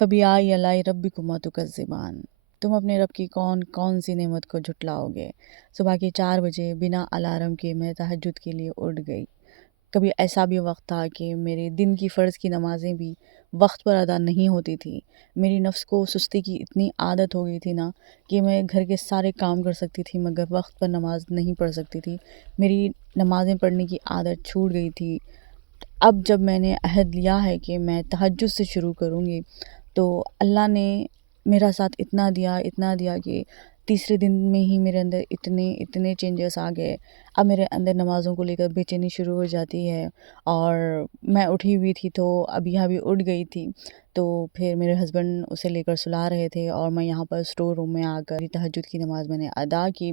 فَبِآيِّ آلَاءِ رَبِّكُمَا تُكَذِّبَانِ، تم اپنے رب کی کون کون سی نعمت کو جھٹلاؤ گے۔ صبح کے 4 بجے بنا الارم کے میں تہجد کے لیے اٹھ گئی۔ کبھی ایسا بھی وقت تھا کہ میرے دن کی فرض کی نمازیں بھی وقت پر ادا نہیں ہوتی تھی۔ میری نفس کو سستی کی اتنی عادت ہو گئی تھی نا کہ میں گھر کے سارے کام کر سکتی تھی مگر وقت پر نماز نہیں پڑھ سکتی تھی۔ میری نمازیں پڑھنے کی عادت چھوٹ گئی تھی۔ اب جب میں نے عہد لیا ہے کہ میں تہجد سے شروع کروں گی تو اللہ نے میرا ساتھ اتنا دیا کہ تیسرے دن میں ہی میرے اندر اتنے چینجز آ گئے۔ اب میرے اندر نمازوں کو لے کر بے چینی شروع ہو جاتی ہے، اور میں اٹھی ہوئی تھی تو ابھی اٹھ گئی تھی، تو پھر میرے ہسبینڈ اسے لے کر سلا رہے تھے اور میں یہاں پر اسٹور روم میں آ کر تہجد کی نماز میں نے ادا کی۔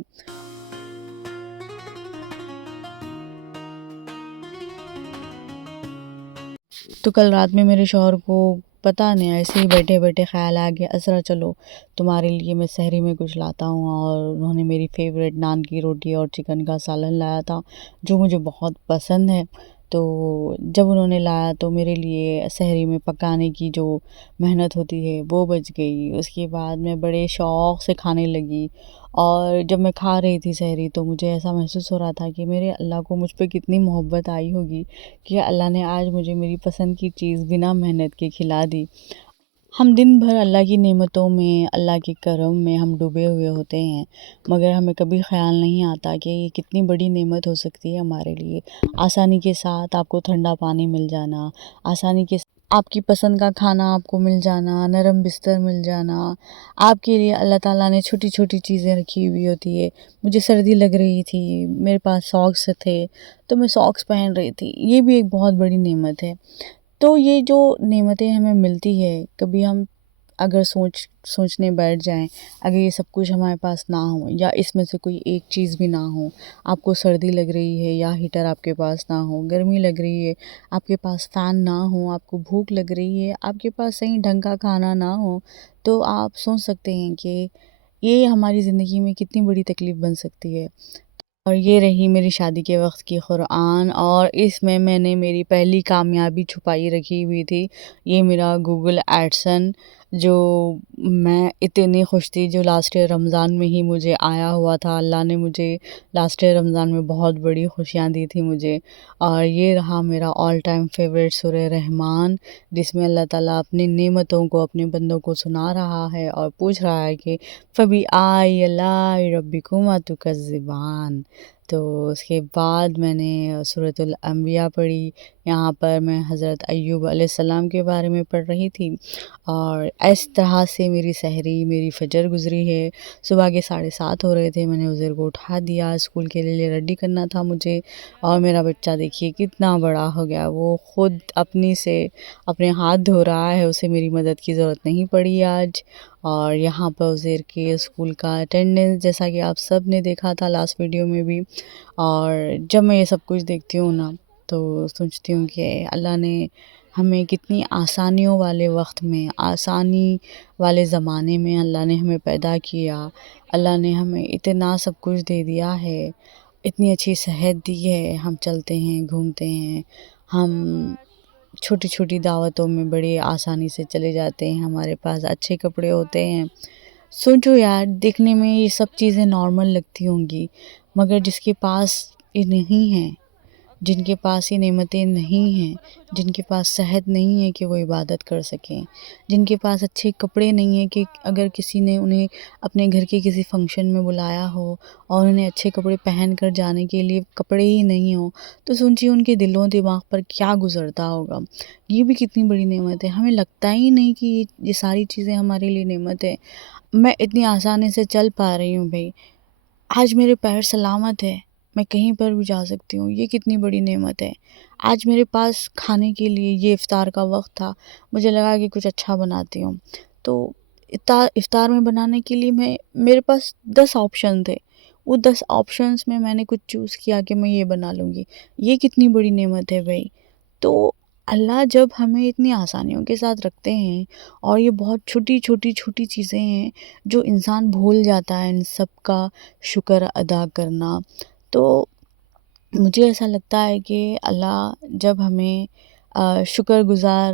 تو کل رات میں میرے شوہر کو پتہ نہیں ایسے ہی بیٹھے بیٹھے خیال آ گیا، اسرا چلو تمہارے لیے میں سحری میں کچھ لاتا ہوں، اور انہوں نے میری فیوریٹ نان کی روٹی اور چکن کا سالن لایا تھا جو مجھے بہت پسند ہے۔ تو جب انہوں نے لایا تو میرے لیے سحری میں پکانے کی جو محنت ہوتی ہے وہ بچ گئی۔ اس کے بعد میں بڑے شوق سے کھانے لگی، اور جب میں کھا رہی تھی سحری تو مجھے ایسا محسوس ہو رہا تھا کہ میرے اللہ کو مجھ پہ کتنی محبت آئی ہوگی کہ اللہ نے آج مجھے میری پسند کی چیز بنا محنت کے کھلا دی۔ ہم دن بھر اللہ کی نعمتوں میں، اللہ کے کرم میں ہم ڈوبے ہوئے ہوتے ہیں، مگر ہمیں کبھی خیال نہیں آتا کہ یہ کتنی بڑی نعمت ہو سکتی ہے ہمارے لیے۔ آسانی کے ساتھ آپ کو ٹھنڈا پانی مل جانا، آسانی کے ساتھ آپ کی پسند کا کھانا آپ کو مل جانا، نرم بستر مل جانا، آپ کے لیے اللہ تعالیٰ نے چھوٹی چھوٹی چیزیں رکھی ہوئی ہوتی ہے۔ مجھے سردی لگ رہی تھی، میرے پاس ساکس تھے تو میں ساکس پہن رہی تھی، یہ بھی ایک بہت بڑی نعمت ہے۔ تو یہ جو نعمتیں ہمیں ملتی ہے، کبھی ہم اگر سوچنے بیٹھ جائیں، اگر یہ سب کچھ ہمارے پاس نہ ہو یا اس میں سے کوئی ایک چیز بھی نہ ہو، آپ کو سردی لگ رہی ہے یا ہیٹر آپ کے پاس نہ ہو، گرمی لگ رہی ہے، آپ کے پاس فین نہ ہو، آپ کو بھوک لگ رہی ہے، آپ کے پاس صحیح ڈھنگ کا کھانا نہ ہو، تو آپ سوچ سکتے ہیں کہ یہ ہماری زندگی میں کتنی بڑی تکلیف بن سکتی ہے۔ اور یہ رہی میری شادی کے وقت کی قرآن، اور اس میں نے میری پہلی کامیابی چھپائی رکھی ہوئی تھی۔ یہ میرا گوگل ایڈسن، جو میں اتنی خوش تھی، جو لاسٹ ایئر رمضان میں ہی مجھے آیا ہوا تھا۔ اللہ نے مجھے لاسٹ ایئر رمضان میں بہت بڑی خوشیاں دی تھی مجھے، اور یہ رہا میرا آل ٹائم فیوریٹ سورہ رحمان، جس میں اللہ تعالیٰ اپنی نعمتوں کو اپنے بندوں کو سنا رہا ہے اور پوچھ رہا ہے کہ فَبِآيِّ آلَاءِ رَبِّكُمَا تُكَذِّبَانِ۔ تو اس کے بعد میں نے سورۃ الانبیاء پڑھی۔ یہاں پر میں حضرت ایوب علیہ السلام کے بارے میں پڑھ رہی تھی، اور اس طرح سے میری سحری، میری فجر گزری ہے۔ صبح کے 7:30 ہو رہے تھے، میں نے عزیر کو اٹھا دیا، اسکول کے لیے ریڈی کرنا تھا مجھے، اور میرا بچہ دیکھیے کتنا بڑا ہو گیا، وہ خود اپنے ہاتھ دھو رہا ہے، اسے میری مدد کی ضرورت نہیں پڑی آج۔ اور یہاں پر عزیر کے اسکول کا اٹینڈنس جیسا کہ آپ سب نے دیکھا تھا لاسٹ ویڈیو میں بھی۔ اور جب میں یہ سب کچھ دیکھتی ہوں نا تو سوچتی ہوں کہ اللہ نے ہمیں کتنی آسانیوں والے وقت میں، آسانی والے زمانے میں اللہ نے ہمیں پیدا کیا، اللہ نے ہمیں اتنا سب کچھ دے دیا ہے، اتنی اچھی صحت دی ہے، ہم چلتے ہیں، گھومتے ہیں، ہم چھوٹی چھوٹی دعوتوں میں بڑی آسانی سے چلے جاتے ہیں، ہمارے پاس اچھے کپڑے ہوتے ہیں۔ سوچو یار، دیکھنے میں یہ سب چیزیں نارمل لگتی ہوں گی، مگر جس کے پاس یہ نہیں ہے، جن کے پاس یہ نعمتیں نہیں ہیں، جن کے پاس صحت نہیں ہے کہ وہ عبادت کر سکیں، جن کے پاس اچھے کپڑے نہیں ہیں کہ اگر کسی نے انہیں اپنے گھر کے کسی فنکشن میں بلایا ہو اور انہیں اچھے کپڑے پہن کر جانے کے لیے کپڑے ہی نہیں ہوں، تو سوچیے ان کے دل و دماغ پر کیا گزرتا ہوگا۔ یہ بھی کتنی بڑی نعمت ہے، ہمیں لگتا ہی نہیں کہ یہ ساری چیزیں ہمارے لیے نعمت ہے۔ میں اتنی آسانی سے چل پا رہی ہوں بھائی، آج میرے پیر سلامت ہے، میں کہیں پر بھی جا سکتی ہوں، یہ کتنی بڑی نعمت ہے۔ آج میرے پاس کھانے کے لیے، یہ افطار کا وقت تھا، مجھے لگا کہ کچھ اچھا بناتی ہوں، تو افطار میں بنانے کے لیے میرے پاس 10 آپشن تھے، وہ 10 آپشنز میں نے کچھ چوز کیا کہ میں یہ بنا لوں گی، یہ کتنی بڑی نعمت ہے بھائی۔ تو اللہ جب ہمیں اتنی آسانیوں کے ساتھ رکھتے ہیں، اور یہ بہت چھوٹی چھوٹی چھوٹی چیزیں ہیں جو انسان بھول جاتا ہے ان سب کا شکر ادا کرنا، تو مجھے ایسا لگتا ہے کہ اللہ جب ہمیں شکر گزار